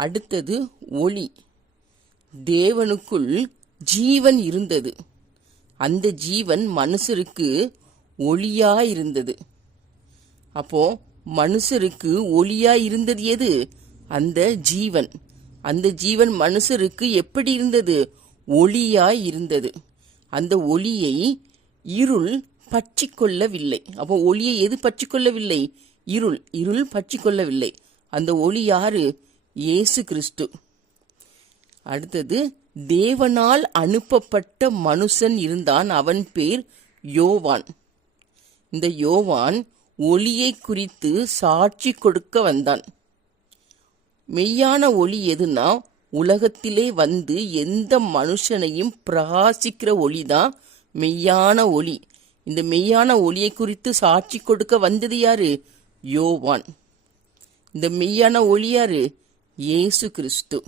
அடுத்தது ஒளி. தேவனுக்குள் ஜீவன் இருந்தது. அந்த ஜீவன் மனுஷருக்கு ஒளியா இருந்தது. அப்போ மனுஷருக்கு ஒளியா இருந்தது எது? அந்த ஜீவன். அந்த ஜீவன் மனுஷருக்கு எப்படி இருந்தது? ஒளியாய் இருந்தது. அந்த ஒளியை இருள் பற்றி கொள்ளவில்லை. அப்போ ஒளியை எது பற்றி கொள்ளவில்லை? இருள். இருள் பற்றி கொள்ளவில்லை. அந்த ஒளி யாரு? இயேசு கிறிஸ்து. அடுத்தது தேவனால் அனுப்பப்பட்ட மனுஷன் இருந்தான். அவன் பேர் யோவான். இந்த யோவான் ஒளியை குறித்து சாட்சி கொடுக்க வந்தான். மெய்யான ஒளி எதுனா, உலகத்திலே வந்து எந்த மனுஷனையும் பிரகாசிக்கிற ஒளிதான் மெய்யான ஒளி. இந்த மெய்யான ஒளியை குறித்து சாட்சி கொடுக்க வந்தது யாரு? யோவான். இந்த மெய்யான ஒளி யாரு? இயேசு கிறிஸ்து.